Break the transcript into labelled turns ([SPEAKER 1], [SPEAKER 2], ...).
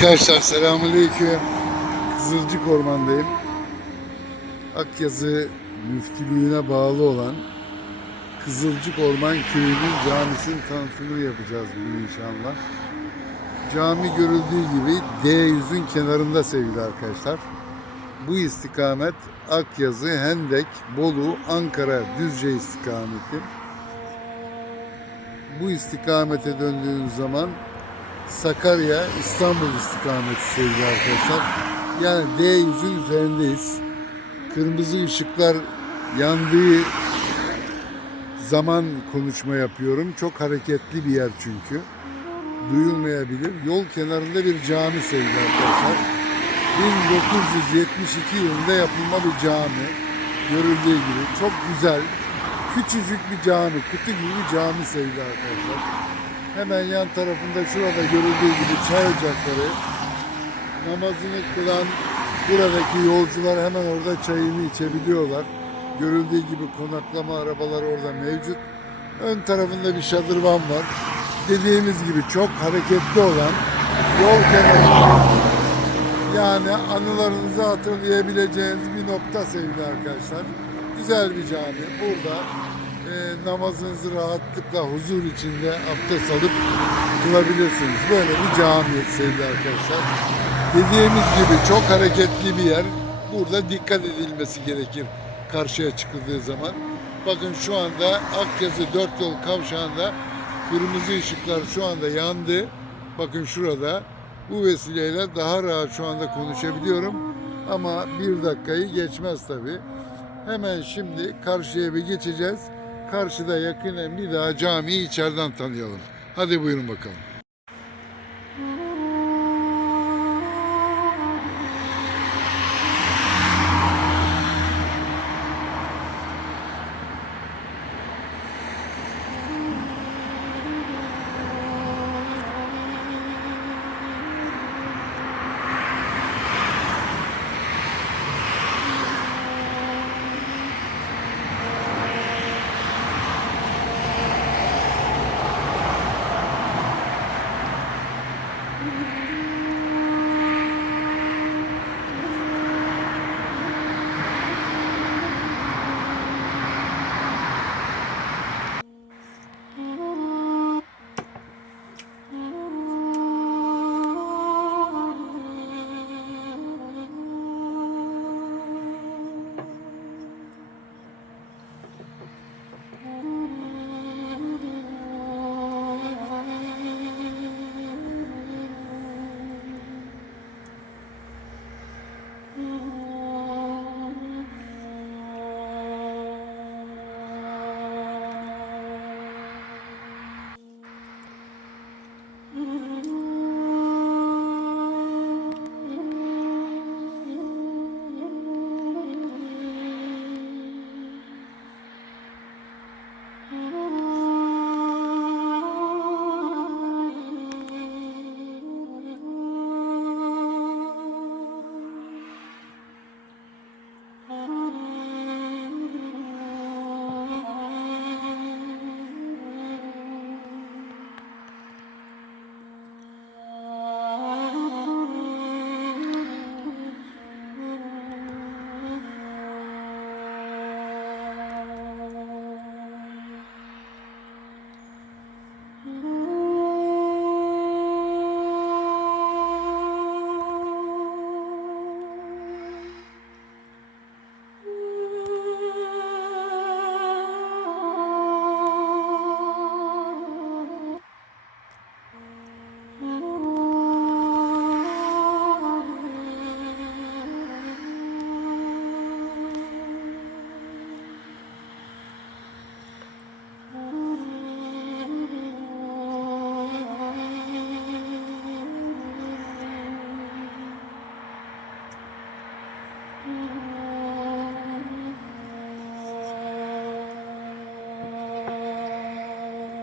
[SPEAKER 1] Arkadaşlar selamünaleyküm. Kızılcık Orman'dayım. Akyazı müftülüğüne bağlı olan Kızılcık Orman Köyü'nün camisinin tanıtımını yapacağız bugün inşallah. Cami görüldüğü gibi D100'ün kenarında sevgili arkadaşlar. Bu istikamet Akyazı, Hendek, Bolu, Ankara, Düzce istikameti. Bu istikamete döndüğünüz zaman Sakarya, İstanbul istikameti sevgili arkadaşlar. Yani D100'ün üzerindeyiz. Kırmızı ışıklar yandığı zaman konuşma yapıyorum. Çok hareketli bir yer çünkü. Duyulmayabilir. Yol kenarında bir cami sevgili arkadaşlar. 1972 yılında yapılma bir cami. Görüldüğü gibi çok güzel. Küçücük bir cami, kutu gibi bir cami sevgili arkadaşlar. Hemen yan tarafında şurada görüldüğü gibi çay ocakları. Namazını kılan buradaki yolcular hemen orada çayını içebiliyorlar. Görüldüğü gibi konaklama arabaları orada mevcut. Ön tarafında bir şadırvan var. Dediğimiz gibi çok hareketli olan yol kenarında yani anılarınızı hatırlayabileceğiniz bir nokta sevgili arkadaşlar. Güzel bir cami. Burada e, namazınızı rahatlıkla huzur içinde abdest alıp kılabilirsiniz. Böyle bir cami sevgili arkadaşlar. Dediğimiz gibi çok hareketli bir yer. Burada dikkat edilmesi gerekir karşıya çıkıldığı zaman. Bakın şu anda Akyazı dört yol kavşağında kırmızı ışıklar şu anda yandı. Bakın şurada. Bu vesileyle daha rahat şu anda konuşabiliyorum. Ama bir dakikayı geçmez tabii. Hemen şimdi karşıya bir geçeceğiz. Karşıda yakinen bir daha camiyi içeriden tanıyalım. Hadi buyurun bakalım. Uhum.